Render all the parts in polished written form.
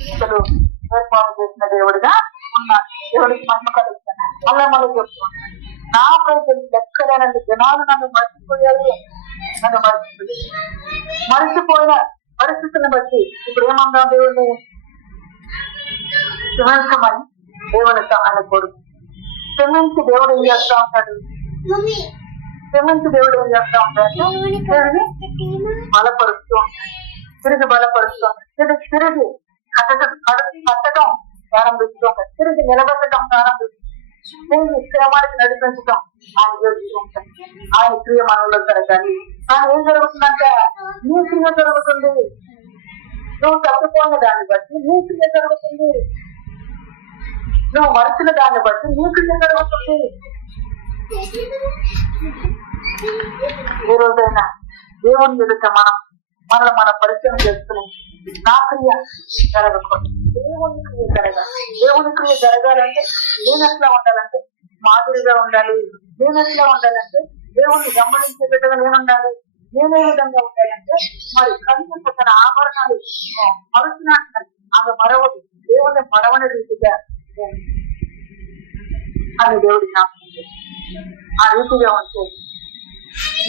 ప్రతిష్టలు ఏర్పాటు చేసిన దేవుడిగా ఉన్నాడు. దేవుడికి మహిమ కలుగుతున్నాడు. అలా మనం చెప్తున్నాడు, నా ప్రజలు లెక్కలేనండి జనాలు నన్ను మర్చిపోయారు, నన్ను మరిచిపోయిన పరిస్థితిని బట్టి ఇప్పుడు ఏమన్నా దేవుడిని క్షమించమని దేవుడితో అనకూడదు. క్షమించి దేవుడు ఏం చేస్తా ఉంటాడు, క్షమించి దేవుడు ఏం చేస్తా ఉంటాడు, బలపరుస్తూ ఉంటాడు, తిరిగి బలపరుస్తూ ఉంటాడు, తిరిగి కట్టడం ప్రారంభిస్తూ ఉంటాడు, తిరిగి నిలబెట్టడం ప్రారంభిస్తూ తిరిగి శ్రమానికి నడిపించడం ఆయన చేస్తూ ఉంటాడు. ఆయన క్రియ మనలో జరగాలి. ఆయన ఏం జరుగుతుందంటే నీ క్రియ జరుగుతుంది, నువ్వు తప్పిపోయిన దాన్ని బట్టి నీ క్రియ జరుగుతుంది, నువ్వు మరచిన దాన్ని బట్టి నీ క్రియ జరుగుతుంది. ఏ రోజైనా దేవుని ఎదుట మన పరిచయం చేసుకుని నా క్రియ జరగకూడదు, దేవుని క్రియ జరగాలి. దేవుని క్రియ జరగాలంటే నేను ఎట్లా ఉండాలంటే మాదిరిగా ఉండాలి. నేను ఎట్లా ఉండాలంటే దేవుణ్ణి గమనించే బిడ్డగా నేను ఉండాలి. నేనే విధంగా ఉండాలంటే మరి కనిపించే తన ఆభరణాలు మరుచినట్టు ఆమె మరవదు, దేవుని మరవని రీతిగా అని దేవుడి జ్ఞాపకం. ఆ రీతిగా ఉంటే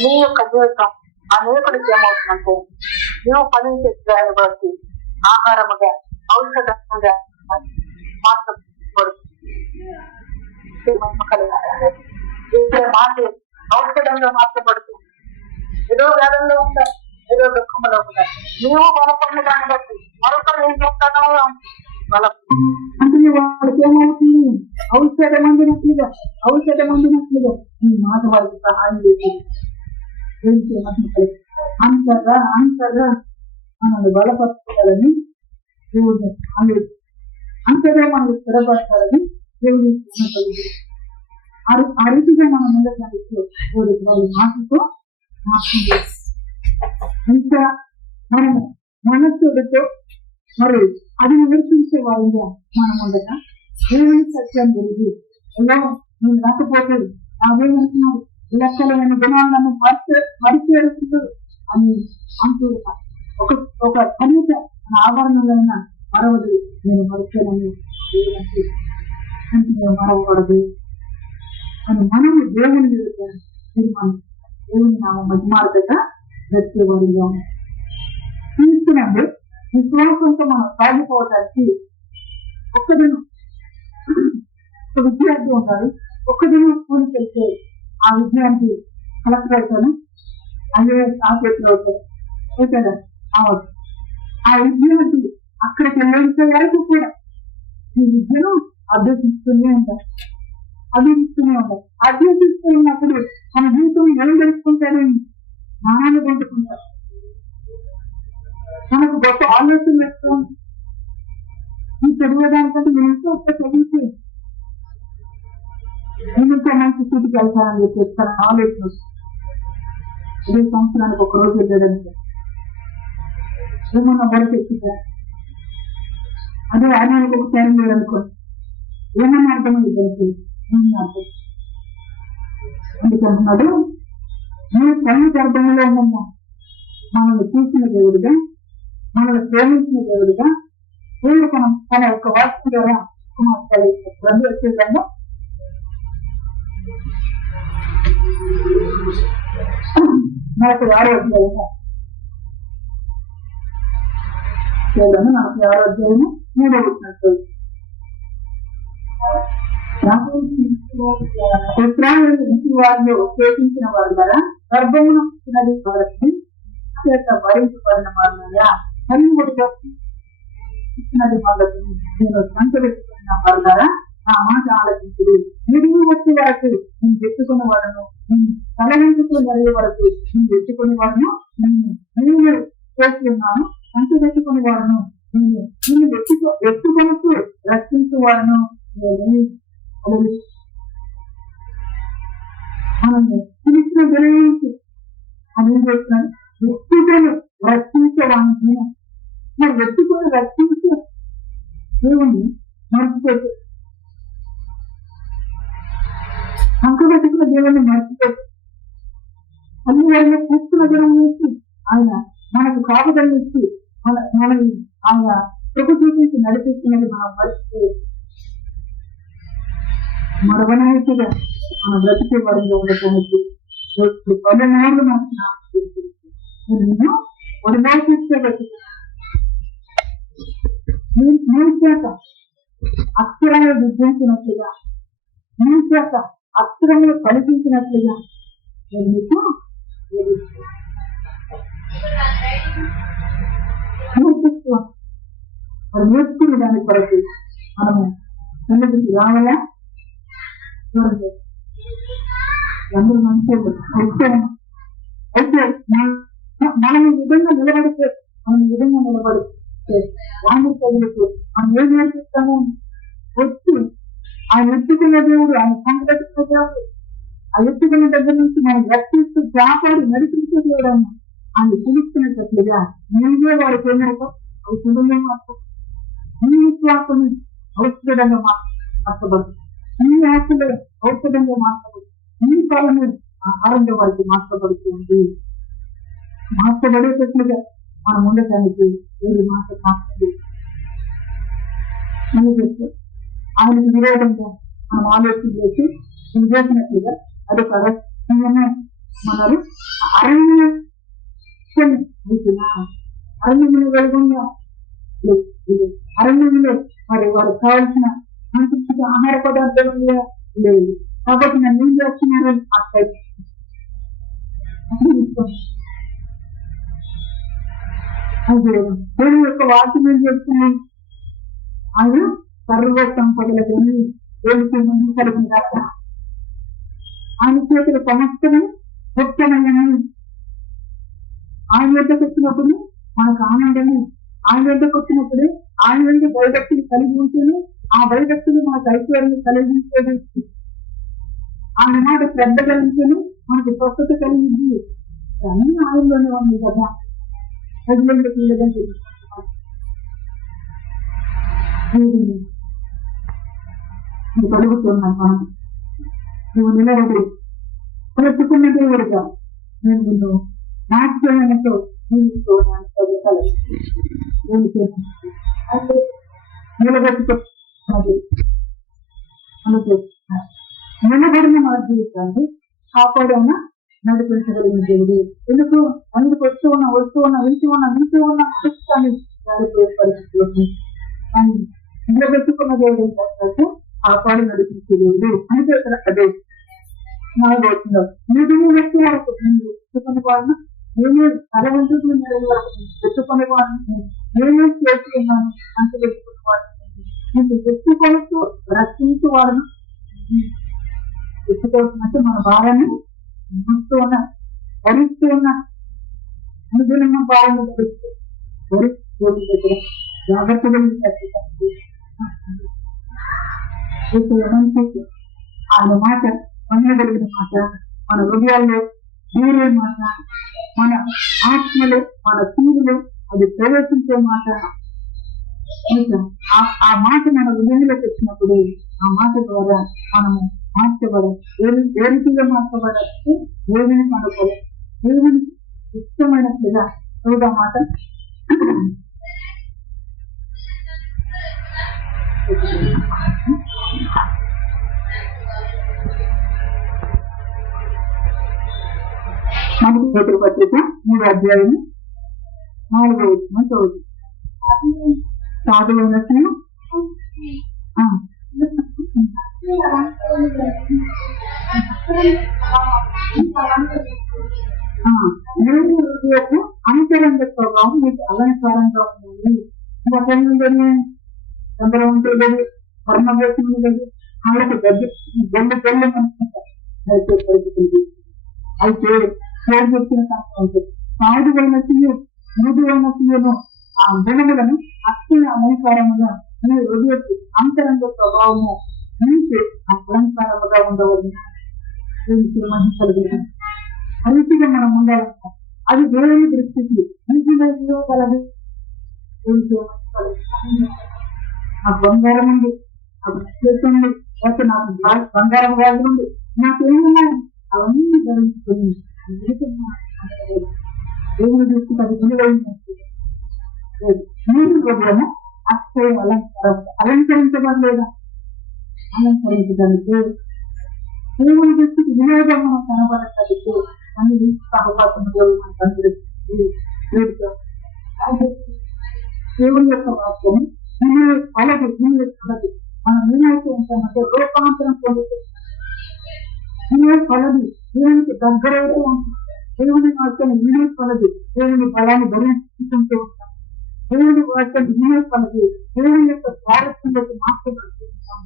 నీ యొక్క జీవితం అనేకుడికి ఏమవుతుందంటే నువ్వు ఫలించే దాన్ని బట్టి ఆహారముగా ఔషధంగా మాట ఔషధంగా మార్చబడుతుంది. ఏదో వేదంలో ఉంటా, ఏదో దుఃఖంలో ఉంటా, నువ్వు బలపడిన దాన్ని బట్టి మరొకరు ఏం చేస్తానో బలం అంటే వాళ్ళకి ఏమవుతుంది, ఔషధమందినట్లుగా నీ మాట వారికి సహాయం చేసి అంతగా మనల్ని బలపరచాలని దేవుడు అంతగా మనల్ని స్థిరపరచాలని దేవుడు ఆ రీతిగా మనం ముందుకు వాళ్ళ మాటతో నాశనం చేస్తాం. ఇంకా మనము మనస్సుడితో మరి అది నివర్తించే వారిగా మనం ఉండగా దేవుని సత్యం గురించి ఎలా నేను రాకపోతే అదేమంటున్నాడు, లెక్కలైన గుణాలను మరిచేరుతున్నారు అని అంటూ ఒక కనీస ఆభరణలైన మరవదు నేను మరిచానని నేను మరవకూడదు అని మనము దేవుని తీర్మానం దేవుని మహిమార్గత వచ్చేవారిగా తీసుకున్నప్పుడు విశ్వాసంతో మనం సాగిపోవడానికి ఒక్క దినం ఒక విద్యార్థి ఉంటారు. ఒక్క దినం స్కూల్కి వెళ్తే ఆ విద్యార్థి కలెక్టర్ అవుతాను, ఐఏఎస్ ఆఫీసర్ అవుతారు కదా. ఆ విద్యార్థి అక్కడికి వెళ్ళే వరకు కూడా ఈ విద్యను అభ్యసిస్తూనే ఉంటారు. అభ్యసిస్తున్నప్పుడు మన జీవితం ఏం తెలుసుకుంటారని నాణాలు పండుకుంటారు. మనకు గొప్ప ఆలోచన వేస్తాం, ఈ చదివేదానికంటే నేను ఒక్క చదివితే నేను ఇంకా మంచి స్థితికి వెళ్తానని చెప్పి తన ఆలోచన వస్తుంది. 2 సంవత్సరానికి ఒక రోజు వెళ్ళడానికి ఏమన్నా బయట ఎక్కితే అదే 6 నెలలకు ఒకసారి మీరు అనుకోండి, ఏమన్నా అర్థమైంది దానికి అర్థం. ఎందుకంటున్నాడు మీరు తల్లి గర్భంలో ఉన్నాము, మనల్ని చూసిన దేవుడిగా, మనల్ని ప్రేమించిన దేవుడిగా దేవుడు తన యొక్క వాక్యం ద్వారా రద్దు వచ్చేదాన్ని మనకు 6వ అధ్యాయము 6వ అధ్యాయము 3వ వచనం వారిలో శోషించిన వారు కదా గర్భమును పుట్టినది వారికి చేత భరించబడిన వారుగా కన్నుడిగా ఇచ్చినది వాళ్ళకి నేను సంతరించుకున్న వారు కదా ఆ మాట ఆలోచించుడు. నిడివి వచ్చే వరకు నేను పెట్టుకునే వాడును, నేను తలగించుకుని జరిగే వరకు నేను పెట్టుకునే వాడును, నేను చేసి ఉన్నాను సంతరించుకునే వాడును, నేను ఎత్తుకొనకు రక్షించేవాడును. మనము పిలిచిన గురించి అది చేస్తున్నాను, వ్యక్తిగను రక్షించేవాడిని. మరి వ్యక్తిగను రక్షించే దేవుని మర్చిపోతే అంకబెట్టుకున్న దేవుని మర్చిపోతే అన్ని వేళ కూర్చున్న గుణం నుంచి ఆయన మనకు కాపుదల ఇచ్చి మనని ఆయన కృప చూపించి నడిపిస్తున్నది మనం పరిస్థితి మరవనైతుగా మన బ్రతికే వారిగా ఉండటానికి పన్నెండు మనకు నేను వదిలేసేబట్టి నీ చేత అక్షరాలు విద్యించినట్లుగా నీ చేత అక్షరములు కల్పించినట్లుగా నేను మీకు మరి నేర్చుకునే దాని కొరకు మనము సన్నిధికి రావాలా చూడండి అందరూ మంచి అయితే మనం ఈ విధంగా నిలబడితే వాణి తగిలితే మనం ఏం నేర్పిస్తాము వచ్చి ఆయన ఎత్తుకున్న దేవుడు ఆయన సంఘటన దేవుడు ఆ ఎత్తుకున్న దగ్గర నుంచి మనం రక్షిస్తూ కాపాడి నడిపించే దేవుడు ఆయన పిలుస్తున్నట్లుగా నీవే వారికి ఏమైనా ఔషధంగా మాత్రం నీ విశ్వాసము ఔషధంగా మార్చబడుతుంది నీ ఆశలు ఔషధంగా మార్చబడుతుంది నీ కాలము ఆహారంగా వారికి మార్చబడుతుంది మార్చబడేటట్లుగా మనం ఉండటానికి ఏది మాట కాస్తుంది ఆయనకు విరోధంగా మనం ఆలోచన చేసి చేసినట్లుగా అదొక మనరు అరణ్యములు వెలుగుగా అరణ్యంలో మరి వారికి కావాల్సిన సంతృప్తి ఆహార పదార్థాలు లేదు కాబట్టి నన్ను ఏం చేస్తున్నారని దేవుని యొక్క వాక్యం ఏం చెప్తున్నాయి ఆయన సర్వ సంపదలకు దేవుడికి ముందు కలిగిన కాక ఆయన చేతుల సమస్తము ముఖ్యమైనవి ఆయన వద్దకు వచ్చినప్పుడు మనకు ఆనందము ఆయన వద్దకు వచ్చినప్పుడు ఆయన వద్ద భయభక్తులు కలిగి ఉంటుంది ఆ భయభక్తులు మనకు ఐశ్వర్యం కలిగించేది ఆయన మాట శ్రద్ధ కలిగించను మనకు స్వస్థత కలిగింది అన్ని ఆయనలోనే ఉంది కదా ప్రజలకు కలుగుతున్నాను మనం నువ్వు నిలబడి ప్రస్తుకున్న దేవుడుగా నేను నిన్ను నాట్యంతో అంటే నిలబెట్టుకున్నది నిలబడిన మన జీవితాన్ని కాపాడైనా నడిపించగలిగిన దేవుడు ఎందుకు అందుకు వస్తూ ఉన్నా వింటూ ఉన్న కష్టాన్ని పరిస్థితులు నిలబెట్టుకున్న దేవుడు ఏంటంటే కాపాడు నడిపించే దేవుడు అంటే అదే మాయబోతున్నావు నువ్వు వ్యక్తి వరకు ఎత్తుకునే వాళ్ళను నేనే తలవంతులు ఎత్తుకునే వాళ్ళని నేనే చేసి ఉన్నాను అంటే ఎత్తుకునే వాళ్ళని నేను ఎత్తుకొనుతూ రక్షించు వాళ్ళను ఎత్తుకోవాల్సినట్టు మన భారాన్ని ఉంటూ ఉన్నా భరిస్తూ ఉన్నా అనుగుణంగా భారాన్ని భరిస్తూ దగ్గర జాగ్రత్తగా ఆయన మాట పొందగలిగిన మాట మన హృదయాల్లో దూరే మాట మన ఆత్మలు మన తీరులు అది ప్రవేశించే మాట ఆ మాట మన హృదయంలోకి వచ్చినప్పుడు ఆ మాట ద్వారా మనము మార్చబడం ఏ రీతిగా మార్చబడాలంటే దేవుని మనకు దేవుని ఇష్టమైనట్లుగా చూడ మాట మనకి పేతురు పత్రిక 3వ అధ్యాయం 4వ వచనం చదువు సాధువైన అంతరంగ స్వభావం మీకు అలంకారంగా ఉంటుంది ఇంకొకరి అందరూ ఉంటుంది ధర్మవేశం లేదు వాళ్ళకి గొంత గొల్ల పరిస్థితి అయితే పేరు చెప్పిన సాధువైన సీయు మృదువైన సీయను ఆ గుణములను అక్షర అలంకారముగా మీ హృదయకు అంతరంగ స్వభావము నుంచి అలంకారముగా ఉండవలన కలిగిన మంచిగా మనం ఉండాలంట అది దేవుని దృష్టికి మంచిగా కలదు నాకు బంగారం ఉంది నాకు చేస్తుంది లేకపోతే నాకు బంగారం గాజు ఉంది నాకేమన్నా అవన్నీ ధరించుకుని దేవుని దృష్టికి అది విలువైన హృదయము అక్షయ అలంకారం అలంకరించబడలేదా? అలంకరించడానికి దేవుని దృష్టికి వినోదం కనబడటానికి అన్ని సహపాతంలో మనకు అనుగ్రహిస్తుంది. దేవుని యొక్క వాక్యం కలదు కలదు. మనం ఏమైతే ఉంటామంటే రూపాంతరం పొందుతుంది. కలదు దేవునికి దగ్గరైతే ఉంటాం. దేవుని వాక్యం వినే కలదు దేవుని బలాన్ని భరించుకుంటూ ఉంటాం. దేవుని వాక్యం వినే కలదు దేవుని యొక్క స్వారస్యంలోకి మార్చబడుతూ ఉంటాం.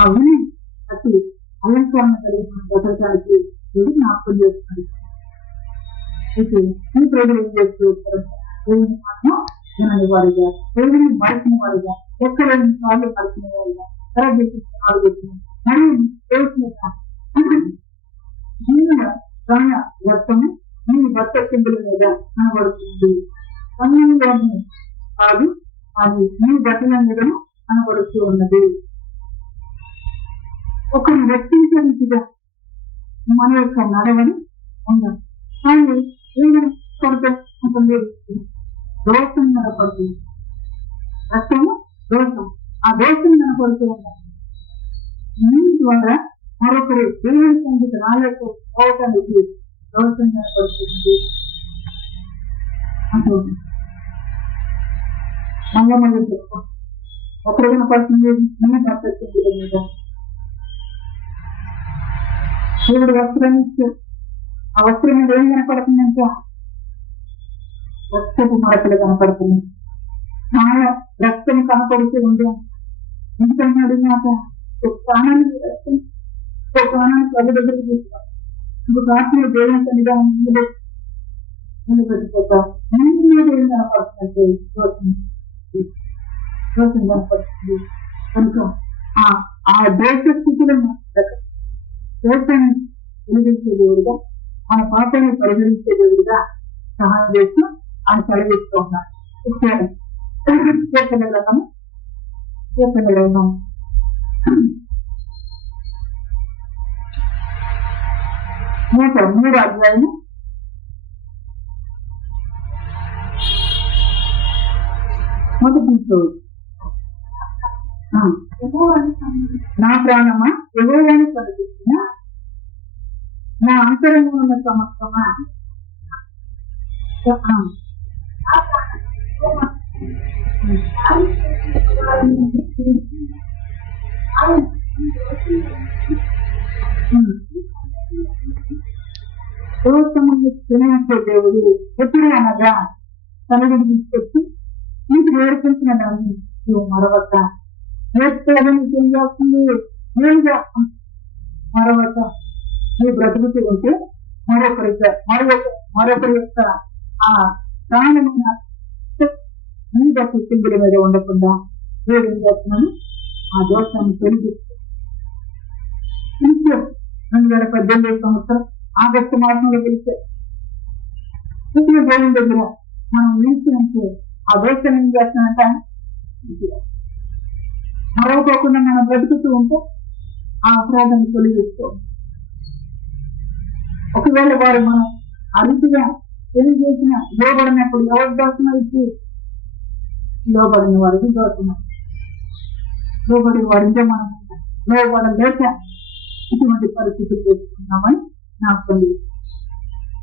ఆ విని అతి అలంకరణ కలిగిన బతకడానికి దేవుడు జ్ఞాపకం చేస్తున్నాడు. అయితే ఈ ప్రజలు ఏం చేస్తూ దేవుని మాత్రం వినని వారిగా, దేవుని మరచిన వారిగా, ఎక్కడ సార్లు మరచిన వారిగా, తరగతిస్తున్నారు మరియు ప్రాణ వ్యక్తము మీ భర్త చిందుల మీద కనబడుతుంది. సమయంలోని కాదు, అది మీ బట్టల మీద కనబడుతూ ఉన్నది. ఒకరు వ్యక్తించే రీతిగా మన యొక్క నడవని ఉండాలి. కానీ ఏమైనా కొరత దోషం నడపడుతుంది. రక్తము దోషం, ఆ దోషం కనపడుతూ ఉండాలి. మీ ద్వారా మరొకరు దేవుని సంగతి రాలేకపోవటానికి దోషం కనపడుతుంది. అంటుంది మళ్ళీ చెప్పుకో. ఒకరు కనపడుతుంది మీ భర్త చిందుల మీద. దేవుడు వస్త్రాన్ని ఇచ్చాడు. ఆ వస్త్రం మీద ఏం కనపడుతుందంటే రక్తపు మరకలు కనపడుతుంది. చాలా రక్తం కనపడుతూ ఉంది. ఎందుకంటున్నాడు మాట ప్రాణానికి రక్తం ప్రాణానికి వాళ్ళ దగ్గరికి తీసుకో. ఇంకొక ఆత్మ దేవుని సన్నిధానం నిలబెట్టిపోతా మీద ఏం కనపడుతుందంటే దోషం కనపడుతుంది. కనుక ఆ దేశ స్థితిలో దోషాన్ని వెలిగించే దేవుడుగా, మన పాపాన్ని పరిగణించే దేవుడుగా సహాయం చేస్తూ ఆయన సెలవిస్తూ ఉన్నారు. కీర్తన గ్రంథము 103 అధ్యాయము 1 నా ప్రాణమా యెహోవాను కనుగొన్న నా అంతరంగంలో ఉన్న సమస్తమా తినేసే దేవుడు ఎప్పుడు అనగా తనని తీసుకొచ్చి నీకు నేర్పించిన దాన్ని నువ్వు మరవక నేర్చుకోవడం ఏం చేస్తుంది? ఏం చేస్తాం? మరవక నువ్వు బ్రతుకుతూ ఉంటే మరొకరి యొక్క ఆ ప్రాణమైన నీ యొక్క సింగుల మీద ఉండకుండా ఏం చేస్తున్నాను? ఆ దోషాన్ని తొలగిస్తూ 2018 సంవత్సరం ఆగస్టు మాసంలో గెలిచే దేవుని దగ్గర మనం నిలిచినంటే ఆ దోషం ఏం చేస్తానంట మరవకోకుండా మనం బ్రతుకుతూ ఉంటే ఆ అపరాధాన్ని తొలగిస్తూ. ఒకవేళ వారు మనం అరుపుగా తెలియజేసిన లోబడినప్పుడు ఎవరి దోషం అయితే లోబడిన వారికి దోషం, లోబడి వారింటే మనం లోబడలేక ఇటువంటి పరిస్థితులు చేసుకున్నామని నాకు తెలియదు.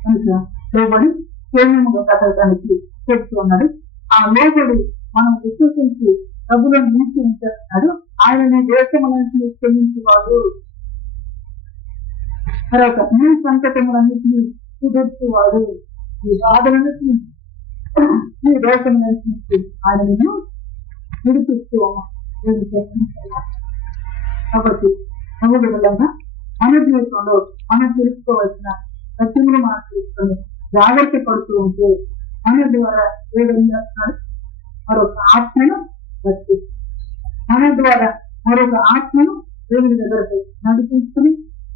కనుక లోబడి కేవలముగా కట్టడానికి చెప్తూ ఉన్నాడు. ఆ లోబడి మనం విశ్వసించి డబ్బులను నిలిచి ఉంటున్నాడు. ఆయనని దేశములన్నింటినీ క్షమించేవాడు. తర్వాత నీ సంకటములన్నింటినీ కుదుర్చేవాడు. ఈ బాధలన్నింటినీ నీ దేశములన్నింటినీ ఆయన నిన్ను విడిపిస్తూ కాబట్టి సహోదరులంగా మన జీవితంలో మనం తెలుసుకోవాల్సిన సత్యములు మనం తెలుసుకొని జాగ్రత్త పడుతూ ఉంటే మన ద్వారా ఏదైనా చేస్తున్నాడు మరొక ఆత్మను వచ్చి మన ద్వారా మరొక ఆత్మను దేవుడి దగ్గరకు నడిపించుకుని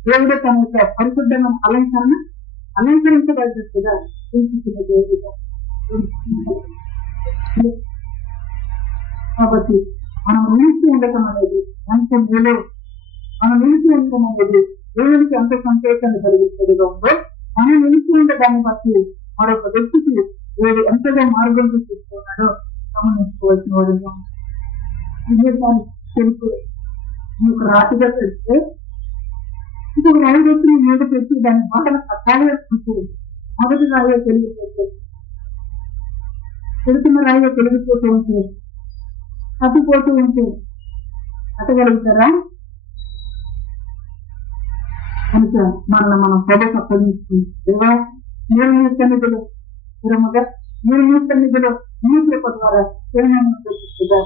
దేవుడు తన యొక్క పరిశుద్ధమైన అలంకరించబడినట్టుగా సూచించిన దేవుడిగా. కాబట్టి మనం నిలిచి ఉండటం అనేది ఎంత మేలు, మనం నిలిచి ఉండటం అనేది దేవుడికి ఎంత సంతోషాన్ని కలిగిస్తుందో మనం నిలిచి ఉండడాన్ని బట్టి మరొక వ్యక్తికి వీడు ఎంతగా మార్గం చూస్తున్నాడో గమనించుకోవాల్సిన వాడుగా విజయసాన్ని తెలుపు ఒక రాతిగా పెడితే ఇంకొక రాయి వ్యక్తిని మీద పెట్టి దాని మాటలు కట్టాలి ఉంటుంది. మొదటి రాయిగా తెలిగిపోతే పెడుతున్న రాయిగా తెలిగిపోతూ ఉంటే తప్పిపోతూ ఉంటే అట్టగలుగుతారా? కనుక మనం ప్రభుత్వ అప్పగించుకుంటే మీరు మీ సన్నిధిలో స్థిరముగా మీరు మీ సన్నిధిలో మీ కృప ద్వారా స్థిరమైన చూపిస్తుందా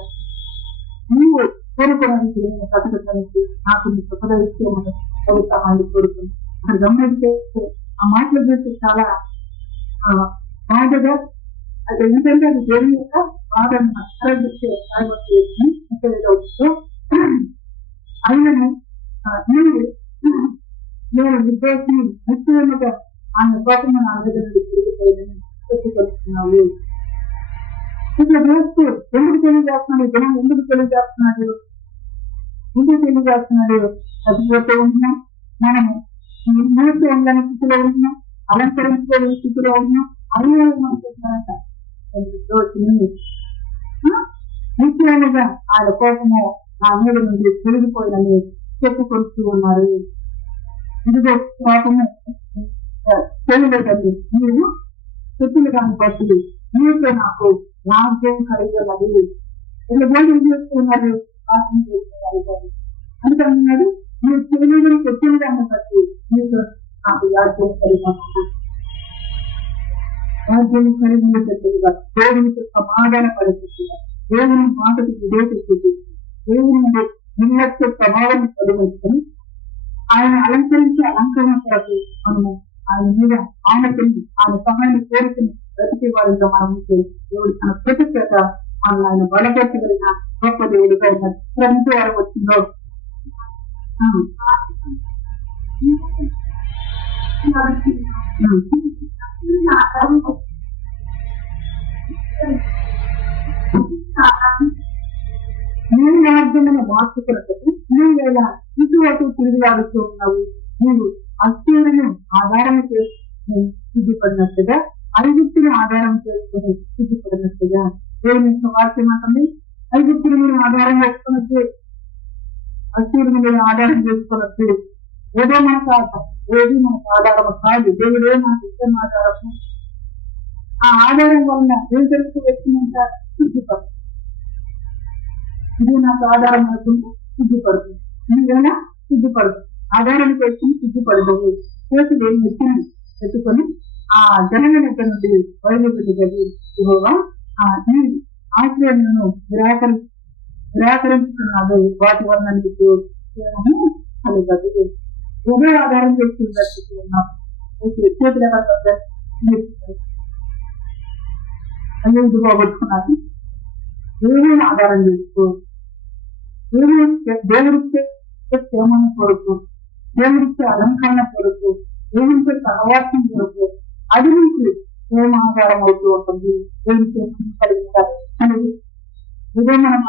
నీవు కోరుకోవడానికి బతకడానికి నాకు మీ కృపద ఇచ్చేమని ప్రభుత్వాన్ని కోరుకుంది. అక్కడ గమనిస్తే ఆ మాటలు చూస్తే చాలా బాధగా అది ఎందుకంటే అది దేవుని యొక్క బాధను ఆరాధించే అయినను నేను విద్యార్థి నిశ్చయముగా ఆయన కోపము నా దగ్గర తిరిగిపోయిందని చెప్పుకొస్తున్నావు. ఇట్లా చేస్తూ ఎందుకు తెలియజేస్తున్నాడు జనం, ఎందుకు తెలియజేస్తున్నాడు చచ్చిపోతూ ఉంటున్నాం, మనము మూసి ఉండని స్థితిలో ఉంటున్నాం, అలంకరించుకోలేని స్థితిలో ఉంటున్నాం. అయ్యే మనకుంటున్నారంట నిశ్చయముగా ఆయన కోపము నా మీద నుండి తిరిగిపోయిందని చెప్పుకొస్తూ ఉన్నారు. ఇదిగో కోపము తెలియలేదండి, మీరు చెప్పులు దాన్ని బట్టి మీతో నాకు రాజ్యం కలిగినది ఇలా ఏం చేస్తున్నారు వాసన చేస్తున్నారు అంటున్నాడు. మీరు తెలియని చెప్పులు దాన్ని బట్టి మీతో నాకు రాజ్యం కలిగిన రాజ్యం కలిగిన చెప్పులుగా దేవునితో సమాధాన పరిస్థితిగా దేవుని మాటకు విధేయత దేవుని నిర్లక్ష్య ప్రభావం కలిగించుకొని ఆయన అలంకరించే అలంకరణ కొరకు మనము ఆయన మీద ఆనతిని ఆయన సహాయాన్ని కోరుకుని బ్రతికే వారితో మనం దేవుడు తన కృప చేత మనం ఆయన బలపరచగలిగిన గొప్ప దేవుడిగా ఉన్నారు. ఎంత వరకు వచ్చిందో నేను మార్గమైన మార్చుకున్నట్టు నువ్వు ఎలా ఇటువంటి తిరిగిలాడుతూ ఉన్నావు. నీవు అస్థిరులను ఆధారం చేసుకుని సిద్ధిపడినట్టుగా ఐగుప్తుని ఆధారం చేసుకుని సిద్ధిపడినట్టుగా దేవుని వాక్యం అంటుంది. ఐగుప్తుని మీరు ఆధారం చేసుకున్నట్టు అస్థిరుని మీరు ఆధారం చేసుకున్నట్టు ఏదో మనకు ఏది మనకు ఆధారం కాదు. దేవుడే మనకు ఇష్టం ఆధారము. ఆ ఆధారం వలన ఏం తెలుసు వ్యక్తినంత సిద్ధిపడు. ఇది నాకు ఆధారం అవుతుంది, సిద్ధిపడుతుంది. నువ్వేనా సిద్ధిపడుతుంది, ఆధారం చేసుకుని సిద్ధిపడదు. చేతులు నెత్తిని పెట్టుకొని ఆ జనన దగ్గర నుండి బయలుదేరి ఈ ఆశ్రయాలను నిరాకరించుకున్నాడు. వాటి వలన నీకు కలగదు. ఏదో ఆధారం చేసుకుని ఉన్నాం. చేతులు అయ్యో ఇది పోగొట్టుకున్నాను. దేవుని ఆధారం చేసుకో. దేవుడిచ్చే క్షేమం కొరకు, దేవుడిచ్చే అలంకరణ కొరకు, దేవుడిచ్చే సహవాసం కొరకు అది నుంచి ప్రేమ ఆధారం అవుతూ ఉంటుంది. దేవుడి కలిగిస్తారు అనేది ఇదే మనం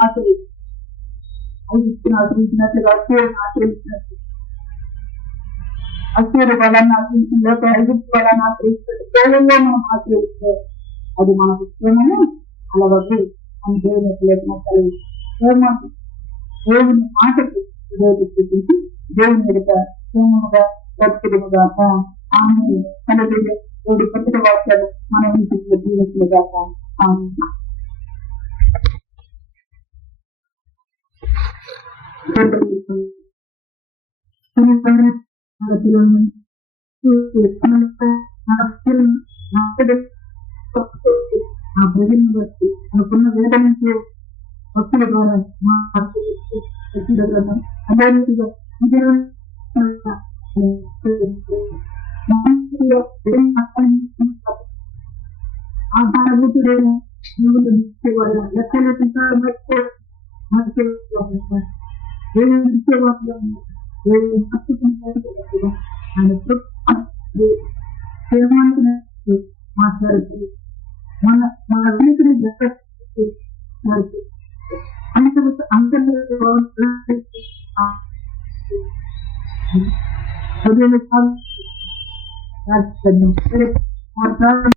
ఆచరించినట్లుగా అక్షరుని ఆచరించినట్లు అక్షరు బలాన్ని ఆచరించిన లేక ఐగుప్తు బలాన్ని ఆచరిస్తున్నట్టు కేవలంలో మనం ఆచరిస్తే అది మనకు క్షేమము అలవద్దు అని దేవుని లేఖనం కలిగి దేవుని మాటకు చూపించి దేవుని ఎదుట క్షేమముగా బ్రతుకులుగా ఆమె తనది ఏడు ప్రతి వాక్యాలు మన ఇంటికి జీవించలుగా ఆ ప్రజలను బట్టి అనుకున్న వేట నుంచి భక్తుల ద్వారా అదే రీతిగా ఆధారభూతుడైన దేవుడు ఇచ్చేవాడు లెక్కలు మాట్లాడుతుంది. మన వెనుకని అంతర్గత